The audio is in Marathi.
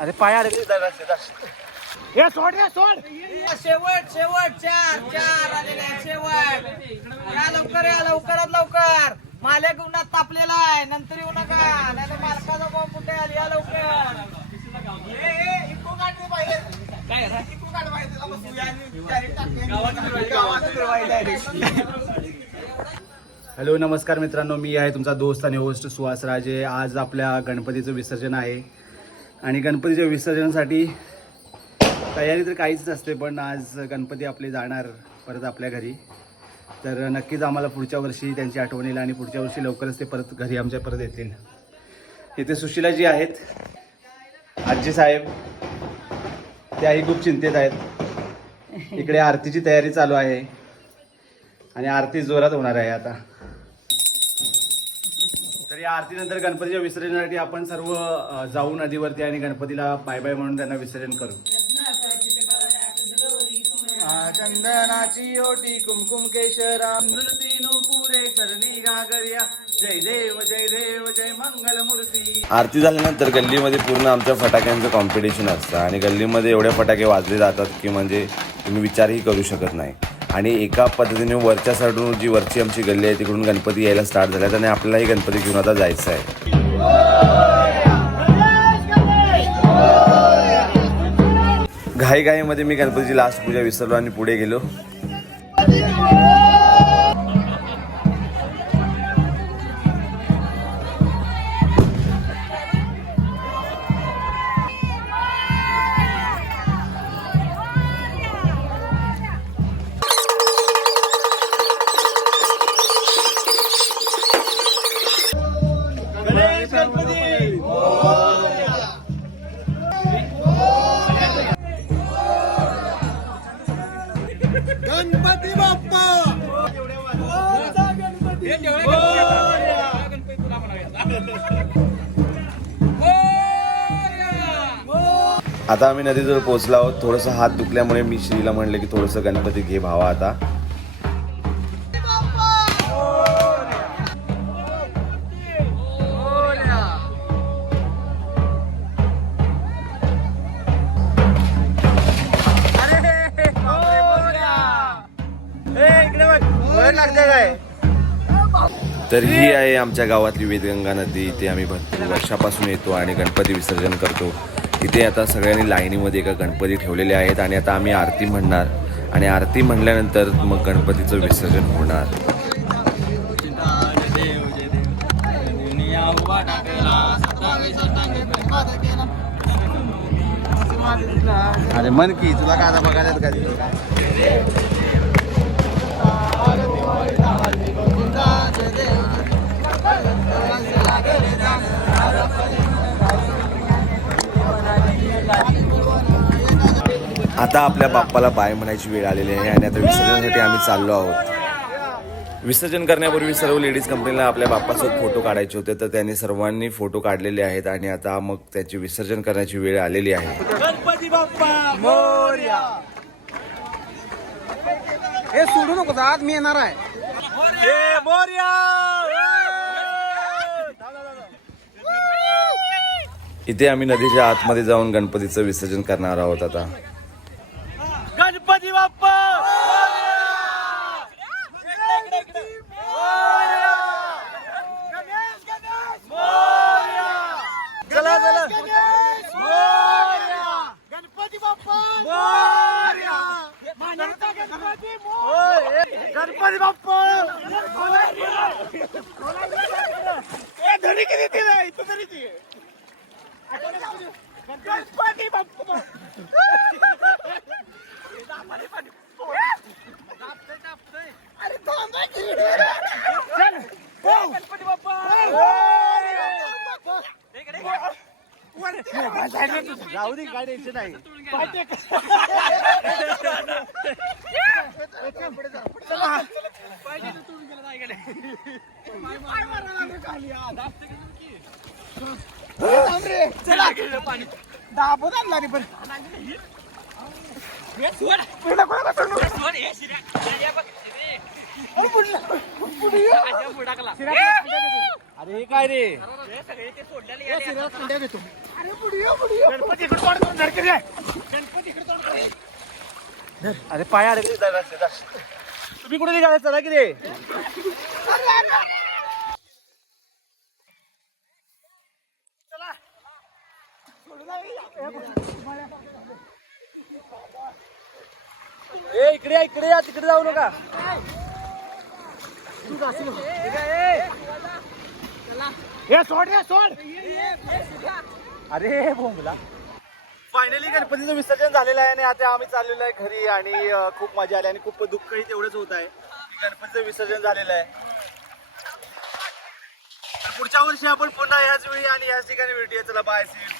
अरे पाया हे सोड हे सोड शेवट शेवट चार चार आलेले शेवट या लवकर या लवकरात लवकर मालक उन्हात तापलेला आहे नंतर येऊ नका नाही मालकाचा बॉम्ब कुठे आली या लवकर ए, हॅलो नमस्कार मित्रांनो मी आहे तुमचा दोस्त आणि होस्ट सुहास राजे. आज आपल्या गणपतीचं विसर्जन आहे. आणि गणपतीच्या विसर्जनासाठी तयारी तर काहीच नसते पण आज गणपती आपले जाणार परत आपल्या घरी. तर नक्कीच आम्हाला पुढच्या वर्षी त्यांची आठवण येईल आणि पुढच्या वर्षी लवकरच ते परत घरी आमच्या परत येतील. इथे सुशिलाजी आहेत आजी साहेब. त्याही खूप चिंतेत आहेत. इकडे आरतीची तयारी चालू आहे. आणि आरती जोरात होणार आहे आता. तर या आरतीनंतर गणपतीच्या विसर्जनासाठी आपण सर्व जाऊ नदीवरती आणि गणपतीला बाय बाय म्हणून त्यांना विसर्जन करू. चंदनाची ओटी कुमकुम केशरा पुरे करणी गागरिया जय देव जय देव जय मंगल मूर्ती आरती झाल्यानंतर गल्लीमध्ये पूर्ण आमच्या फटाक्यांचं कॉम्पिटिशन असतं आणि गल्लीमध्ये एवढे फटाके वाजले जातात की म्हणजे तुम्ही विचारही करू शकत नाही. आणि एका पद्धतीने वरच्या साईडून जी वरची आमची गल्ली आहे तिकडून गणपती यायला स्टार्ट झाल्यात आणि आपल्यालाही गणपती घेऊन आता जायचं आहे. घाईघाईमध्ये मी गणपतीची लास्ट पूजा विसरलो आणि पुढे गेलो. आता आम्ही नदीजवळ पोहोचलो आहोत. थोडंसं हात दुखल्यामुळे मी श्रीला म्हणलं की थोडंसं गणपती घे भावा आता. तर ही आहे आमच्या गावातली वेदगंगा नदी. इथे आम्ही भरपूर वर्षापासून येतो आणि गणपती विसर्जन करतो. इथे आता सगळ्यांनी लाईनीमध्ये एका गणपती ठेवलेले आहेत आणि आता आम्ही आरती म्हणणार. आणि आरती म्हणल्यानंतर मग गणपतीचं विसर्जन होणार. अरे मन की तुला काय बघायला कधी? आता आपल्या बाप्पाला बाय म्हणायची वेळ आलेली आहे आणि आता विसर्जनासाठी आम्ही चाललो आहोत. विसर्जन करण्यापूर्वी सर्व लेडीज कंपनीला आपल्या बाप्पासोबत फोटो काढायचे होते तर त्यांनी सर्वांनी फोटो काढलेले आहेत आणि आता मग त्याचे विसर्जन करण्याची वेळ आलेली आहे. गणपती बाप्पा मोर्या. हे सोडू नको आज मी येणार आहे. मोर्या! इथे आम्ही नदीच्या आतमध्ये जाऊन गणपतीचं विसर्जन करणार आहोत आता. बाप्पा! चला चला गणपती बाप्पा! गणपती बाप्पा! धरी किती ती नाही तू तरी ती गणपती बाप्पा अरे थांबा की. चल. हो. वर. जाऊ दे काय टेन्शन नाही पाय टेक. चला. पाय मारा लागलं खाली, हा. थांब रे. चला. दाबून आणला रे पण पुढं कोणाला सोडू? अरे पुढलं. पुढे ये. शिरा, पुढे देतो. अरे हे काय रे अरे पाया अरे तुम्ही कुठे निघाले चला की रे ए इकडे या इकडे या तिकडे जाऊ नका हे सोड रे सोड. अरे बोंबला. फायनली गणपतीचं विसर्जन झालेलं आहे आणि आता आम्ही चाललेलो आहे घरी आणि खूप मजा आली आणि खूप दुःखही तेवढंच होत आहे. की गणपतीचं विसर्जन झालेलं आहे. पुढच्या वर्षी आपण पुन्हा याच वेळी आणि याच ठिकाणी भेटूया. चला बाय सी